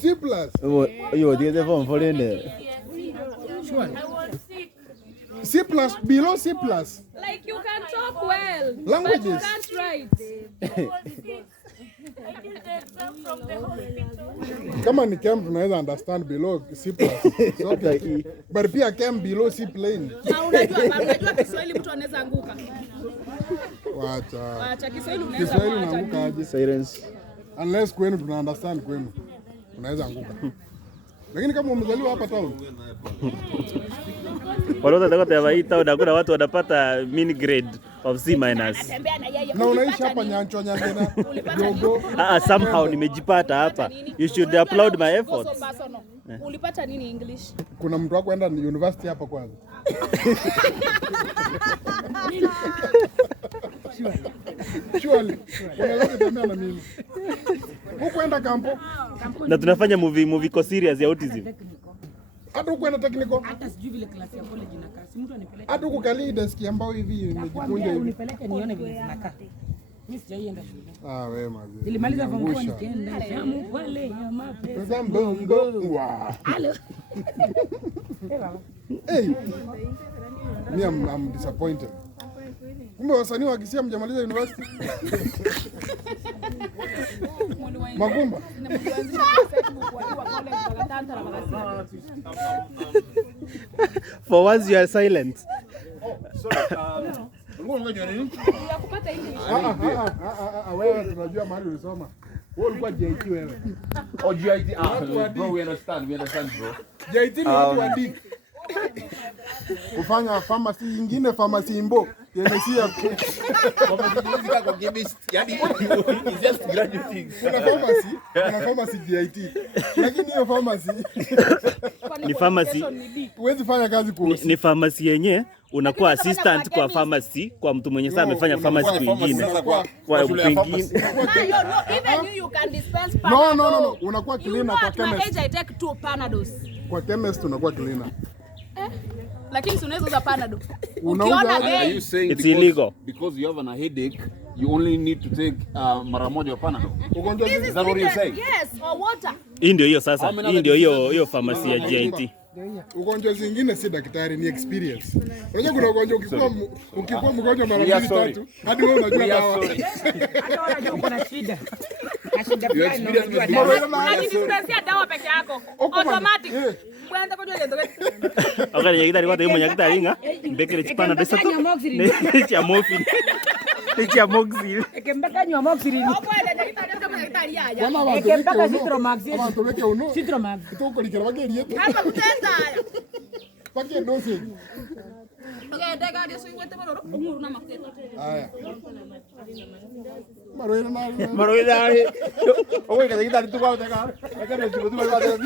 C+. You did the form for in there. C+, below C+. Like you can talk well. Languages. But you can't write. Kama ni chem tunaweza understand below C+. Okay. But pia chem below C plain. Unajua Kiswahili mtu anaweza anguka. Wacha Kiswahili unaanguka aje? Silence. Unless kwenu tuna understand kwenu. Unaweza anguka. Lakini kama umezaliwa hapa town. Walote ndio hii town hakuna watu wanapata mini grade of C-. Na unaishi hapa Nyanchwa Nyangena. Jogo. Somehow nimejipata hapa. You should applaud my efforts. Ulipata nini English? Kuna mtu wako enda university hapa kwanza. Surely. Unaweza kutembea na mimi. Huko enda kampo. Na tunafanya movie ko serious ya autism. Hata huko enda technical. Hata sijui vile klasi ya college inakaa. Si mtu anipeleke. Hata huko kali desk ambao hivi imejikunja hivi. Unipeleke nione vile zinakaa. Mimi sijaienda shule. Wewe mazi. Nilimaliza form 4 nikaenda shamu pale ya mapesa. Mbongo. Hello. Hey. I'm disappointed. Kumbe wasanii wa Kisia mjamaliza university. Magumba. For once you are silent. Wewe tunajua mahali ulisoma. Wewe ulikuwa JIT wewe. Oh, JIT. Bro, we understand bro. JIT ni watu wa dik. Kufanya pharmacy nyingine, pharmacy imbo. Yenye si ya kwa chemist. Yaani is just graduating. Kuna pharmacy JIT. Lakini hiyo pharmacy Ni pharmacy. Huwezi fanya kazi kwa ni pharmacy yenye unakuwa assistant kwa pharmacy kwa mtu mwenye sasa amefanya pharmacy kwingine. Kwa kwingine. Even you can dispense Panadol. No. Unakuwa cleaner kwa chemist. I take 2 Panadols. Kwa chemist unakuwa cleaner. Lakini si unaweza uza Panadol. Are you saying it's illegal because you have a headache you only need to take mara moja Panadol? Is that what you say? Yes, or water. Hii ndio hiyo sasa. Hii ndio hiyo pharmacy ya JIT. Ugonjwa zingine si daktari, ni experience. Unajua kuna ugonjwa ukikuwa mgonjwa mara 2-3 hadi wewe unajua dawa. Hata unajua uko na shida. Unajifundishia dawa peke yako. Automatic. Kwenda kwa jole ndogo. Akali yagitari kwa hiyo mnyakitari nga. Mbekele chipana desa tu. Cha morphine. Cha moxil. Ekembeka nywa moxil. Hapo ile daktari kama daktari aja. Ekembeka Citromax. Abantu beke uno. Citromax. Itoko likera bageriye. Hapa kutenda. Pake dose. Okay, daga ndio sio wote bado umuru na mafuta. Haya. Maroira nani? Maroira. Owe kaza kitari tu kwa daga. Akana chibu tu kwa daga.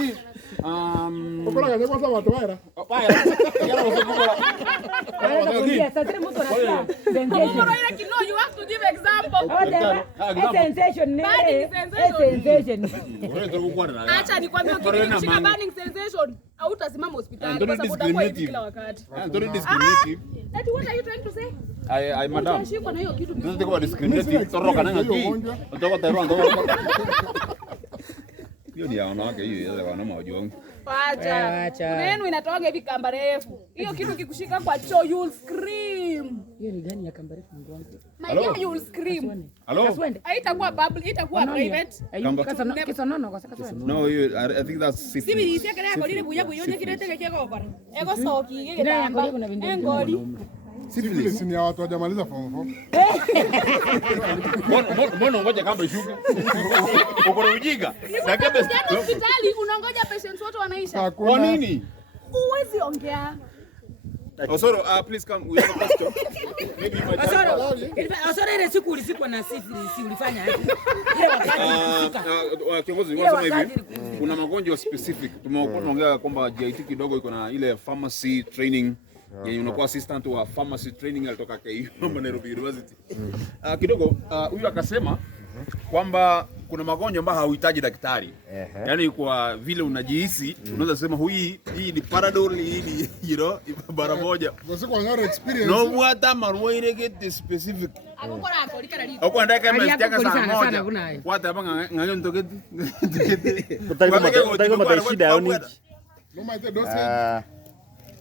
Okola kaza kwa sababu wataira. Baya. Yala usikubala. Sasa tena mtu anasema Maroira kino you have to give example. Sensation. Acha nikwambie ukishika burning sensation hautasimama hospitali kwa sababu utakuwa hivi kila wakati. Don't discriminate. That what are you trying to say? I madam. Unashikwa na hiyo kitu. Don't think about discriminating. Toroka nanga ki. Utoko Taiwan ndo. Hiyo ni wanawake hiyo ya wanaume wajua. Acha. Neno inatoka hivi kamba refu. Hiyo kitu kikushika kwa choo you will scream. hiyo ni gani ya kamba refu mgongo wangu? My dear, you will scream. Hello? Haitakuwa public, itakuwa private. Kisa nono kwa sasa. No, I think that's syphilis. Sibi isia kale yako lile buya buyonya kirete keke kwa bara. Ego soki yeye tamba. Engoli. Syphilis ni watu wajamaliza form 4. Mbona ngoja kamba ishuke? Uko na ujinga? Na kamba hospitali unangoja patients wote wanaisha. Kwa nini? Uwezi ongea. Osoro, please come. We have a question. Maybe my Osoro ile siku ulisikwa na syphilis ulifanya aje? Ile wakati kiongozi wanasema hivi kuna magonjwa specific. Tumeongea kwamba JIT kidogo iko na ile pharmacy training yenye unakuwa assistant wa pharmacy training alitoka KU Nairobi University. Kidogo huyu akasema kwamba kuna magonjwa ambayo hauhitaji daktari. Yaani kwa vile unajihisi unaweza sema hii ni Panadol, hii ni bara moja. No mwata marwaire get specific. Ako ndaka mstaka saa moja. Wata banga ngayo ndogeti. Kutaka mata shida au nini?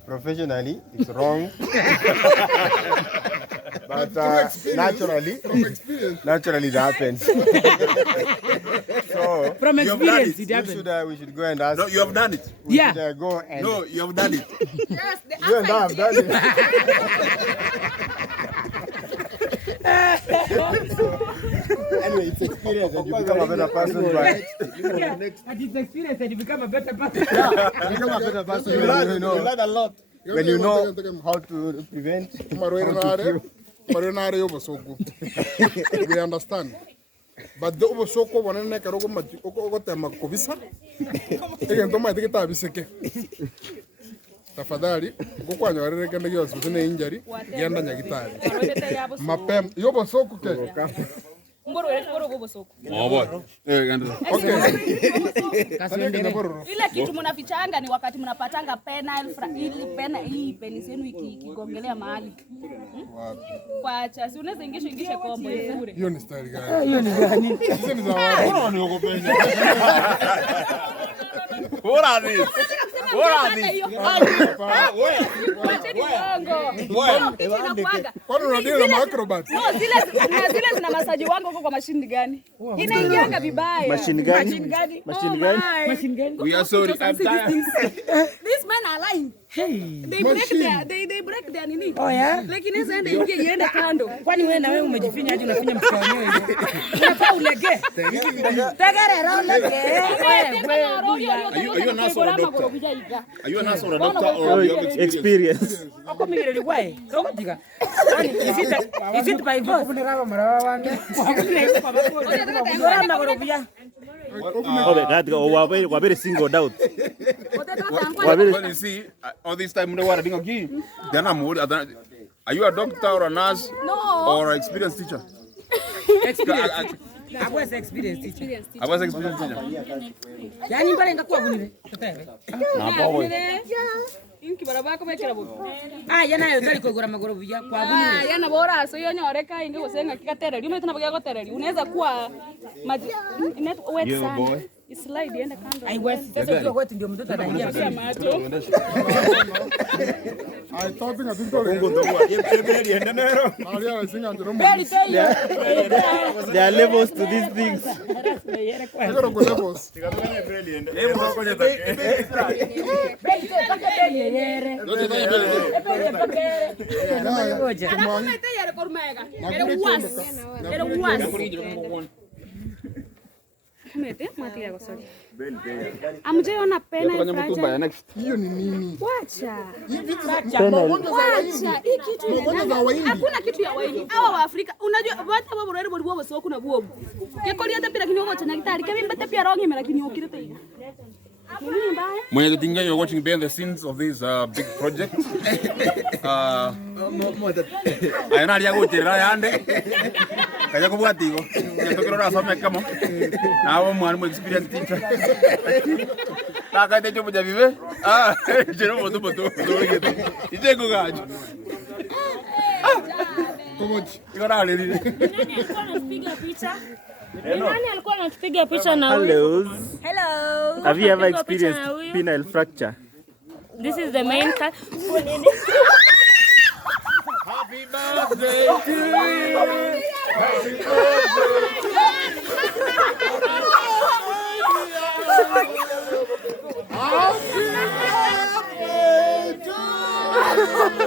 Professionally, it's wrong. But naturally it happens. So from experience it happens. We should go and ask. No, you have done it. We should go and no, you have done it. Yes, you and I have done it. Anyway, it's experience and you become a better person. But it's experience and you become a better person. You become a better person. You learn a lot. When you know how to prevent. We understand. But the Obosoko one neck or Makobisa. Again, don't mind it. Tafadhali uko anyoreka ndio usine injury yanda nyagitari mapem yobo soko ke Mboro gobo soko. okay Ile kitu mnafichanga ni wakati mnapatanga hii penisi yenu ikigongelea mahali. Kwacha si unaweza ingishe kombo bure. hiyo ni style gani? Hiyo ni gani? Hizo ni za wao. Niogopenya. Bora this. Kwani unadeal na acrobat? No, zile zina masaji wangu huko kwa mashini gani? Inaingianga vibaya. Mashini gani? Mashini gani? We are sorry. I'm tired. These men are lying. Hey. They break their nini. Oh yeah. Lakini sasa ndio iende kando. Kwani wewe na wewe umejifinya hadi unafinya mkono wenyewe. Unafaa ulege. Tegere rolege. Are you a nurse or a doctor? Are you a nurse or a doctor or you have experience? Ako migere ligwae. Rogotika. Is it by force? Obe katika wabere single out. Well, you see, all this time they were doing are you a doctor or a nurse? No. Or an experienced teacher? I was experienced teacher. I was experienced teacher. Yani mbele ngakuwa bunire. Na bawo. Inki barabara ko mekera bo. Yana yo tari kugura magoro bya kwa bunire. Yana bora so yo nyoreka ingi gosenga kikatereri. Ume tuna bagya gotereri. Unaweza kuwa maji net wet sana. Slide enda kando. Ai wewe sasa ukiwa kwetu ndio mtoto anaingia kwa macho. I thought I think there are levels to these things. Amjeona pena hiyo ni nini? Wacha. Wacha. Hii kitu hakuna kitu ya waini. Hawa wa Afrika unajua watu wa Burundi bwo soko na bwo. Yekoli hata pira kinyo gocha na gitari kemi mbate pia rongi mera kinyo kirete iga. When you're watching behind the scenes of this big project, I know you go to Rayande. Kaya ko buati ko. Ito kiro na some kamo. Na ako mo experience teacher. Ta kaya techo buja vive. Jero mo to. Ije ko gajo. Komochi. Iko na leli. Nani alikuwa anatupiga picha na huyu? Hello. Have you ever experienced penile fracture? This is the main cut. Happy birthday to you. Happy birthday to you.